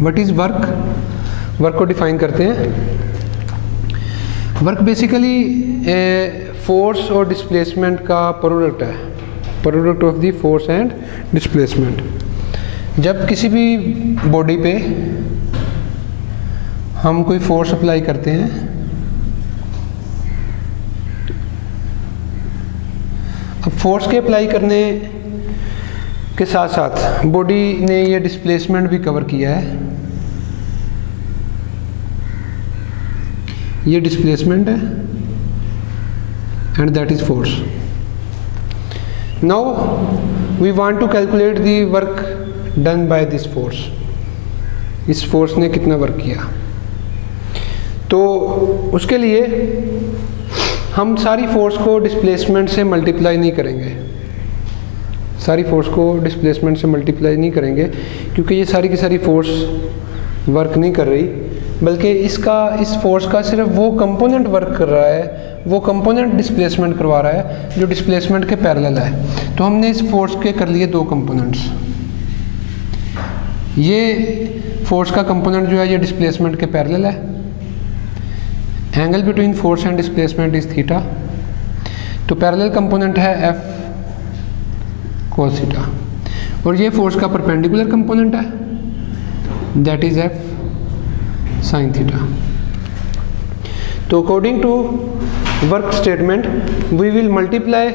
What is work? Work को define करते हैं। वर्क बेसिकली फोर्स और डिस्प्लेसमेंट का प्रोडक्ट है, product of the force and displacement. जब किसी भी बॉडी पे हम कोई फोर्स अप्लाई करते हैं, अब फोर्स के अप्लाई करने के साथ साथ बॉडी ने ये डिस्प्लेसमेंट भी कवर किया है, ये डिस्प्लेसमेंट है and that is force. Now we want to calculate the work done by this force. इस फोर्स ने कितना वर्क किया, तो उसके लिए हम सारी फोर्स को डिस्प्लेसमेंट से मल्टीप्लाई नहीं करेंगे, सारी फोर्स को डिस्प्लेसमेंट से मल्टीप्लाई नहीं करेंगे, क्योंकि ये सारी की सारी फोर्स वर्क नहीं कर रही, बल्कि इस फोर्स का सिर्फ वो कंपोनेंट वर्क कर रहा है, वो कंपोनेंट डिस्प्लेसमेंट करवा रहा है जो डिस्प्लेसमेंट के पैरेलल है। तो हमने इस फोर्स के कर लिए दो कंपोनेंट्स। ये फोर्स का कंपोनेंट जो है ये डिस्प्लेसमेंट के पैरेलल है। Angle between force and displacement is theta. तो पैरेलल कंपोनेंट है एफ कोस थीटा, और ये फोर्स का परपेंडिकुलर कंपोनेंट है, that is F sine theta. तो according to work statement we will multiply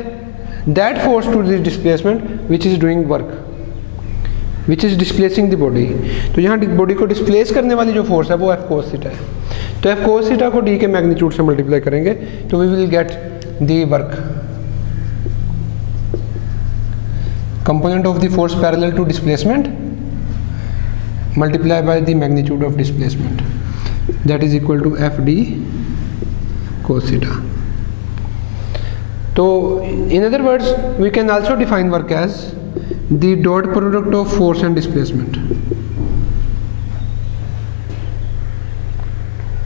that force to this displacement which is doing work, which is displacing the body. तो यहाँ body को displace करने वाली जो force है वो एफ कोस थीटा है। तो एफ कोस थीटा को डी के मैग्नीट्यूड से मल्टीप्लाई करेंगे तो we will get the work. Component of the force parallel to displacement multiply by the magnitude of displacement, that is equal to F D cos theta. तो in other words we can also define work as the dot product of force and displacement,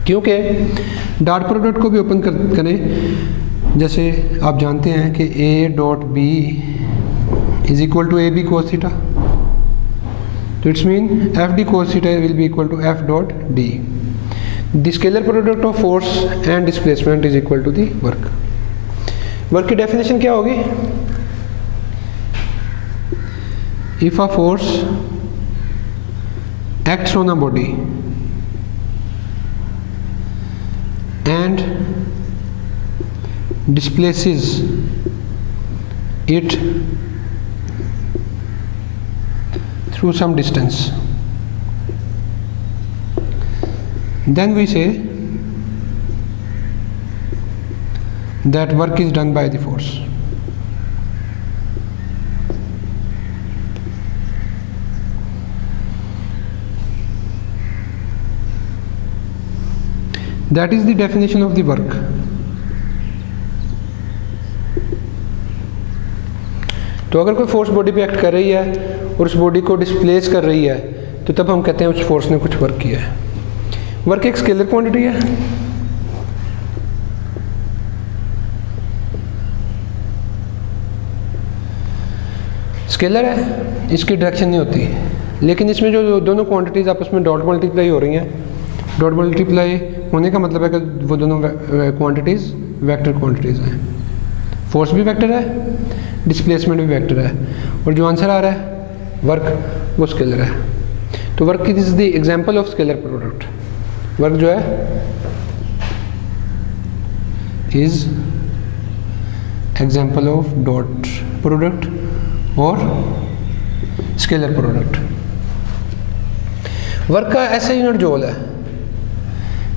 क्योंकि dot product को भी open करें, जैसे आप जानते हैं कि ए dot B is equal to A B cos theta, तो it's mean F D cos theta will be equal to F dot D. The scalar product of force and displacement is equal to the work. Work की definition क्या होगी? If a force acts on a body and displaces it through some distance, then we say that work is done by the force. That is the definition of the work. तो अगर कोई force body पे act कर रही है और उस body को डिस्प्लेस कर रही है तो तब हम कहते हैं उस फोर्स ने कुछ वर्क किया है। वर्क एक स्केलर क्वांटिटी है। स्केलर है, इसकी डायरेक्शन नहीं होती, लेकिन इसमें जो दोनों क्वांटिटीज आपस में डॉट मल्टीप्लाई हो रही हैं, डॉट मल्टीप्लाई होने का मतलब है कि वो दोनों क्वांटिटीज़ वेक्टर क्वांटिटीज़ हैं। फोर्स भी वेक्टर है, डिस्प्लेसमेंट भी वेक्टर है, और जो आंसर आ रहा है वर्क वो स्केलर है। तो work is the example of scalar product. Work जो है is example of dot product और स्केलर प्रोडक्ट। वर्क का एसआई यूनिट जूल है,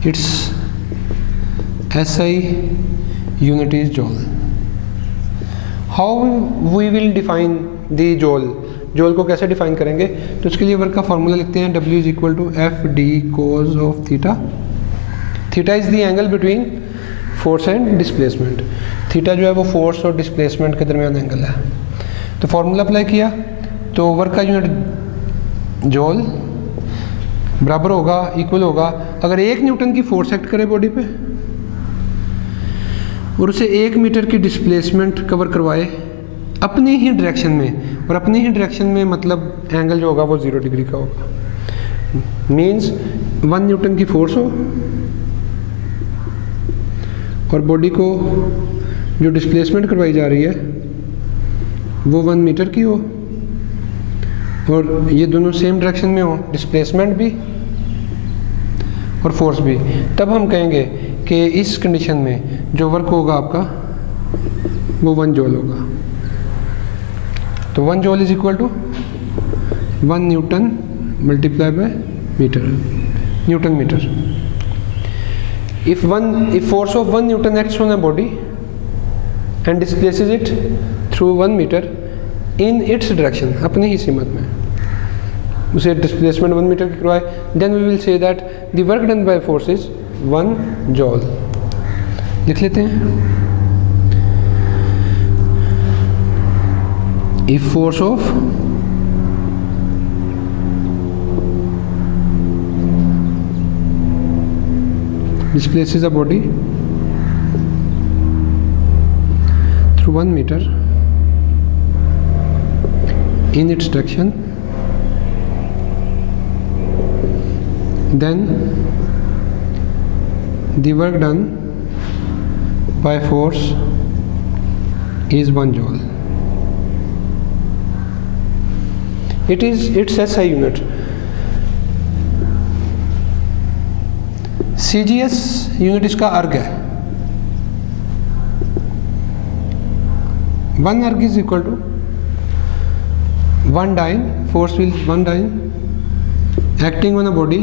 it's SI unit is joule. How we will define the joule? joule को कैसे define करेंगे? तो उसके लिए वर्क का फॉर्मूला लिखते हैं, W is equal to FD cos of theta. Theta is the angle between force and displacement. Theta जो है वो फोर्स और डिस्प्लेसमेंट के दरमियान एंगल है। तो फॉर्मूला अप्लाई किया तो वर्क का यूनिट जूल बराबर होगा, इक्वल होगा, अगर 1 न्यूटन की फोर्स एक्ट करे बॉडी पे और उसे 1 मीटर की डिस्प्लेसमेंट कवर करवाए अपनी ही डायरेक्शन में, और अपनी ही डायरेक्शन में मतलब एंगल जो होगा वो 0 डिग्री का होगा। मीन्स 1 न्यूटन की फोर्स हो और बॉडी को जो डिस्प्लेसमेंट करवाई जा रही है वो 1 मीटर की हो और ये दोनों सेम डायरेक्शन में हो, डिस्प्लेसमेंट भी और फोर्स भी, तब हम कहेंगे कि इस कंडीशन में जो वर्क होगा आपका वो 1 जूल होगा। तो 1 joule is equal to 1 newton multiply by metre, newton metre. If force of 1 Newton acts on a body and displaces it through 1 meter in its direction, अपनी ही सीमत में उसे डिस्प्लेसमेंट 1 मीटर की करवाए, then we will say that the work done by force is 1 joule। लिख लेते हैं, if force of displaces a body through 1 meter in its direction, then the work done by force is 1 joule. Its SI unit CGS unit इसका erg है। 1 erg is equal to 1 dyne, force will 1 dyne acting on a body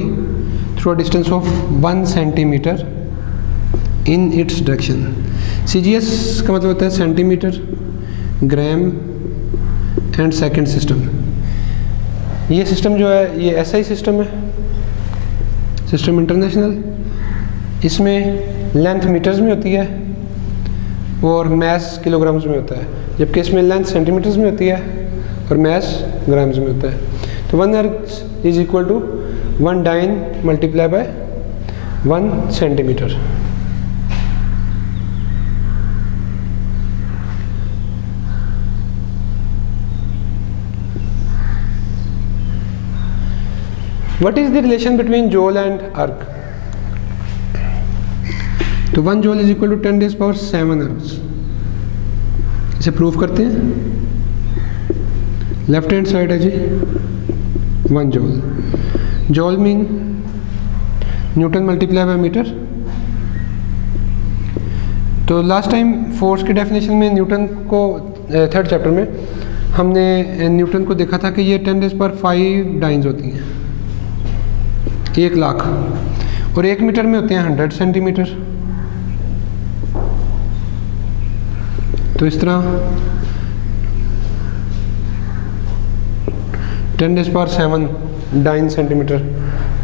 through a distance of 1 centimetre in its direction. CGS का मतलब होता है centimetre, gram and second system. ये system जो है ये SI सिस्टम है, सिस्टम इंटरनेशनल। इसमें लेंथ मीटर्स में होती है और मैस किलोग्राम्स में होता है, जबकि इसमें लेंथ सेंटीमीटर्स में होती है और मैस ग्राम्स में होता है। तो 1 erg is equal to 1 dyne multiply by 1 centimetre. What is the relation between joule and arc? तो 1 joule is equal to 10 raised power 7 arcs। इसे प्रूव करते हैं। लेफ्ट हैंड साइड है जी 1 joule। joule mean newton multiply by metre. तो last time force की definition में newton को 3rd चैप्टर में हमने न्यूटन को देखा था कि ये 10 raised power 5 डाइन्स होती हैं, 1 लाख, और 1 मीटर में होते हैं 100 सेंटीमीटर। तो इस तरह 10 raised power 7 डाइन सेंटीमीटर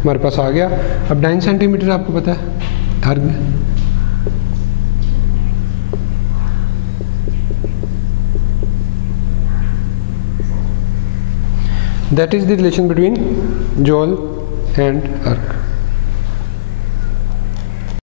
हमारे पास आ गया। अब डाइन सेंटीमीटर आपको पता है अर्ग। That is the relation between joule and arc.